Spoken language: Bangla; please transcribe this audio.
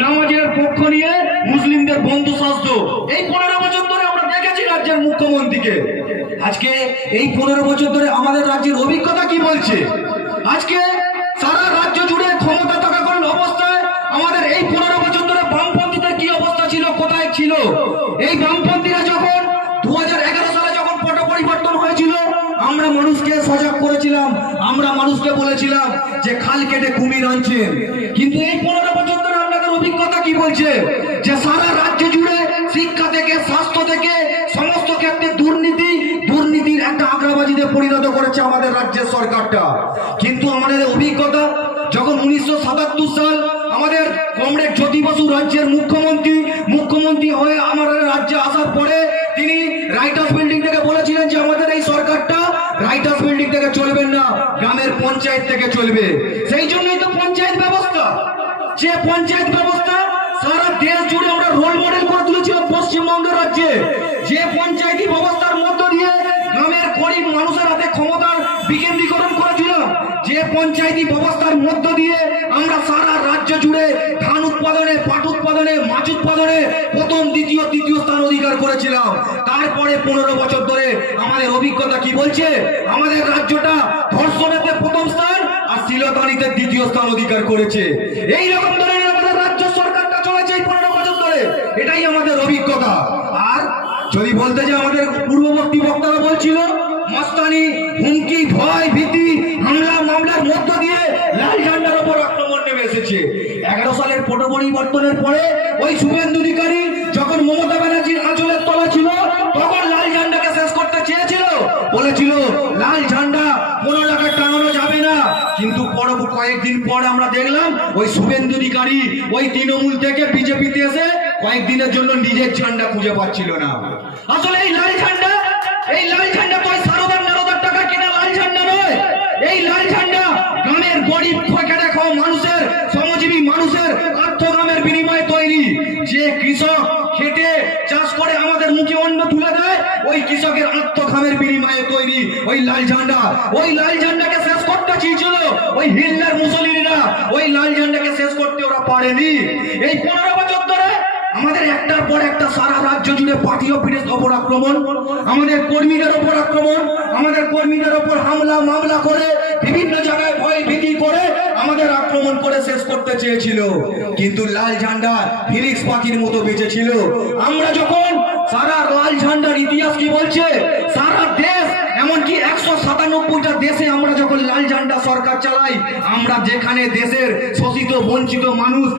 নামাজের পক্ষ নিয়ে মুসলিমদের বন্ধু সাজতো। এই 15 বছর ধরে আমরা দেখেছি রাজ্যের মুখ্যমন্ত্রীকে। আজকে এই 15 বছর ধরে আমাদের রাজ্যের অভিজ্ঞতা কি বলছে? আজকে সারা রাজ্য জুড়ে ক্ষমতা থাকাকালীন অবস্থায় আমাদের এই 15 বছর ধরে বামপন্থীদের কি অবস্থা ছিল, কোথায় ছিল? এই বামপন্থীরা যখন 2011 সালে যখন পট পরিবর্তন হয়েছিল, আমরা মানুষকে সজাগ করেছিলাম, আমরা মানুষকে বলেছিলাম যে খাল কেটে কুমির আনছেন। কিন্তু এই 15 বছর ধরে আপনাদের অভিজ্ঞতা কি বলছে? যে সারা রাজ্য জুড়ে শিক্ষা থেকে স্বাস্থ্য থেকে সমস্ত ক্ষেত্রে দুর্নীতির একটা আগ্রাবাজিতে পরিণত করেছে আমাদের রাজ্যের সরকারটা। কিন্তু আমাদের অভিজ্ঞতা যখন 1977 সাল আমাদের কমরেড জ্যোতি বসু রাজ্যের মুখ্যমন্ত্রী হয়ে আমাদের রাজ্যে আসার পরে তিনি রাইটার্স বিল্ডিং থেকে বলেছিলেন যে আমাদের এই সরকারটা রাইটার্স বিল্ডিং থেকে চলবেন না, গ্রামের পঞ্চায়েত থেকে চলবে। সেই জন্যই তো পঞ্চায়েত ব্যবস্থা, যে পঞ্চায়েত ব্যবস্থা সারা দেশ জুড়ে আমরা রোল মডেল করে তুলেছিলাম পশ্চিমবঙ্গের রাজ্যে। যে পঞ্চায়েতি ব্যবস্থার মধ্য দিয়ে গ্রামের গরিব মানুষের হাতে ক্ষমতার বিকেন্দ্রীকরণ করেছিলাম, যে পঞ্চায়েতি ব্যবস্থার মধ্য দিয়ে আমরা সারা রাজ্য জুড়ে ধান উৎপাদনে, পাট উৎপাদনে, মাছ উৎপাদনে প্রথম দ্বিতীয় তৃতীয় স্থান অধিকার করেছিলাম। তারপরে 15 বছর ধরে আমাদের অভিজ্ঞতা কি বলছে? আমাদের রাজ্যটা ধর্ষণেতে প্রথম স্থান আর শ্লীলতাড়িতে দ্বিতীয় স্থান অধিকার করেছে। এইরকম ধরনের আমাদের রাজ্য সরকারটা চলেছে এই 15 বছর ধরে, এটাই আমাদের অভিজ্ঞতা। আর যদি বলতে যে আমাদের পূর্ববর্তী বক্তারা বলছিল মস্তানি, হুমকি, ভয়, ভীতি, হামলা মামলার মধ্য দিয়ে লাল ঝান্ডার উপর আক্রমণ নেমে এসেছে। 11 সালের পট পরিবর্তনের পরে ওই শুভেন্দু অধিকারী যখন মমতা ব্যানার্জির আঁচলের তলা ছিল, তখন লাল ঝান্ডাকে শেষ করতে চেয়েছিল, বলেছিল লাল ঝান্ডা কোনো জায়গায় টাঙানো যাবে না। কিন্তু কয়েকদিন পর আমরা দেখলাম ওই শুভেন্দু অধিকারী ওই তৃণমূল থেকে বিজেপিতে এসে কয়েকদিনের জন্য নিজের ঝান্ডা খুঁজে পাচ্ছিল না। আসলে এই লাল ঝান্ডা তো সারদার নারদার টাকা কেনা লাল ঝান্ডা নয়। এই লাল ঝান্ডা গ্রামের গরিব খেটে খাওয়া মানুষের, শ্রমজীবী মানুষের আত্মঘামের বিনিময়ে তৈরি। যে কৃষক খেটে চাষ করে আমাদের মুখে অন্ন তুলে দেয়, ওই কৃষকের আত্মঘামের বিনিময়ে তৈরি ওই লাল ঝান্ডা। ওই লাল ঝান্ডাকে শেষ করতে চেয়েছিল ওই হিটলার মুসলিনরা, ওই লাল ঝান্ডাকে শেষ করতে ওরা পারেনি। এই 15 বছর ধরে আমাদের একটার পর একটা সারা রাজ্য জুড়ে পার্টি অফিসের ওপর আক্রমণ, আমাদের কর্মীদের ওপর আক্রমণ, আমাদের কর্মীদের ওপর হামলা মামলা করে বিভিন্ন জায়গায় ভয় ভীতি করে আমাদের আক্রমণ করে শেষ করতে চেয়েছিল। কিন্তু লাল ঝান্ডা ফিনিক্স পাখির মতো বেঁচেছিল। আমরা যখন সারা লাল ঝান্ডার ইতিহাস কি বলছে, সারা দেশ এমনকি 197টা দেশে আমরা যখন লাল ঝান্ডা সরকার চালাই, আমরা যেখানে দেশের শোষিত বঞ্চিত মানুষ